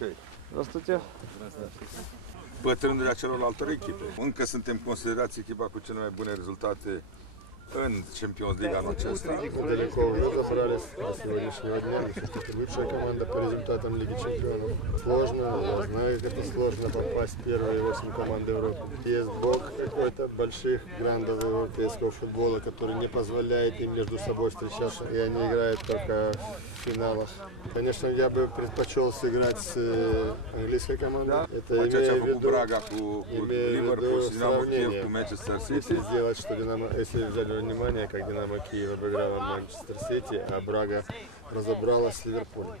Ok. Здравствуйте. Bătrânurile celorlalte echipe. Încă suntem considerați echipa cu cele mai bune rezultate în Champions League anul acesta. Далеко уже забрались до сегодняшнего дня. Это лучшая команда по результатам Лиги Чемпионов. Сложно, я знаю, как это сложно попасть в первые 8 команд Европы. Есть бог какой-то больших грандов европейского футбола, который не позволяет им между собой встречаться, и они играют только в финалах. Конечно, я бы предпочел сыграть с английской командой. Да? Это имея в виду, сравнение. Если сделать, что Динамо, если взять внимание, как Динамо Киев обыграла Манчестер Сити, а Брага разобралась с Ливерпулем.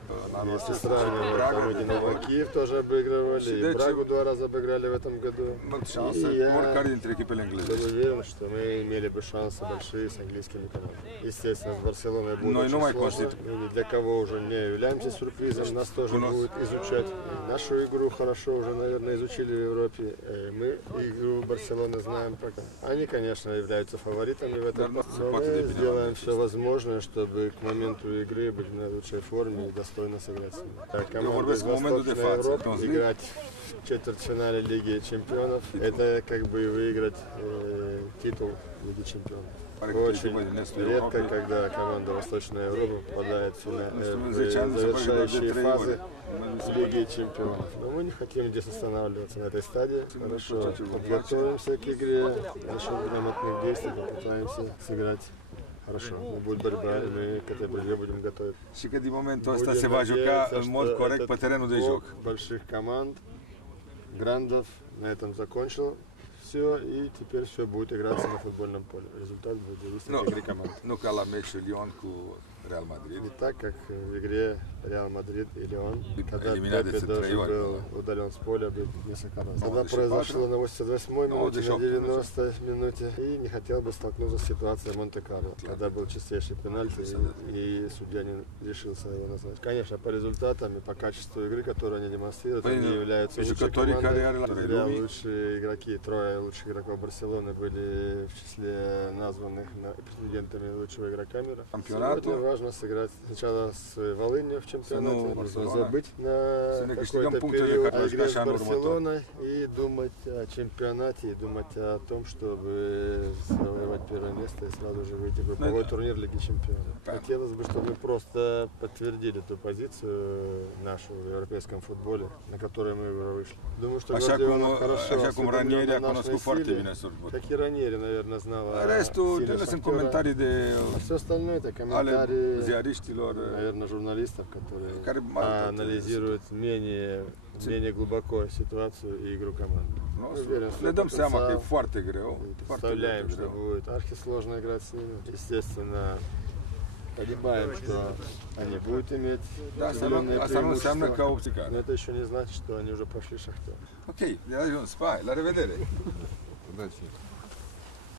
Если сравнивать, там и Динамо Киев тоже обыгрывали, и Брагу 2 раза обыграли в этом году. И я был уверен, что мы имели бы шансы большие с английскими командами. Естественно, с Барселоной будет очень сложно. Мы для кого уже не являемся сюрпризом, нас тоже будут изучать. И нашу игру хорошо уже, наверное, изучили в Европе. Мы игру Барселоны знаем пока. Они, конечно, являются фаворитами в этом. Но мы сделаем все возможное, чтобы к моменту игры быть в наилучшей форме и достойно сыграть с ними. Команда из Восточной Европы играть в четвертьфинале Лиги Чемпионов, это как бы выиграть титул Лиги Чемпионов. Очень редко, когда команда Восточной Европы попадает в завершающие фазы Лиги Чемпионов. Но мы не хотим здесь останавливаться на этой стадии. Хорошо подготовимся к игре, наших грамотных действий, попытаемся сыграть хорошо. Будет борьба, и мы к этой борьбе будем готовы. Și că din momentul ăsta se va juca în mod corect pe terenul de joc. Больших команд, грандов на этом закончил все, и теперь все будет играться на футбольном поле. Результат будет зависеть от игры команд. Nu ca la meciul Lyon cu Real Madrid. Не так, как в игре Реал Мадрид и Лион, когда Пепе даже был удален с поля несколько раз. Тогда произошло на 88-й минуте, на 90-й минуте. И не хотел бы столкнуться с ситуацией Монте-Карло, когда был чистейший пенальти, и судья не решился его назначить. Конечно, по результатам и по качеству игры, которую они демонстрируют, они являются лучшей командой. Лучшие игроки, трое лучших игроков Барселоны были в числе названных претендентами лучшего игрока мира. Сегодня важно сыграть сначала с Волынью в чемпионате, забыть на какой-то период, игре с Барселоной и думать о чемпионате, и думать о том, чтобы завоевать первое место и сразу же выйти в групповой турнир Лиги Чемпионов. Хотелось бы, чтобы мы просто подтвердили ту позицию нашу в европейском футболе, на которой мы вышли. Думаю, что Гвардиола хорошо осведомлен о нашей силе, как и Раньери, наверное, знал о силе Шахтера. А все остальное это комментарии, наверное, журналистов, которые анализируют менее глубоко ситуацию и игру команды. Ne dăm seama că e foarte greu. Представляем, что будет архисложно играть с ними. Естественно, понимаем, что они будут иметь определенные преимущества, но это еще не значит, что они уже пошли Шахтер. Ok, de ajuns, hai, la revedere! Удачи.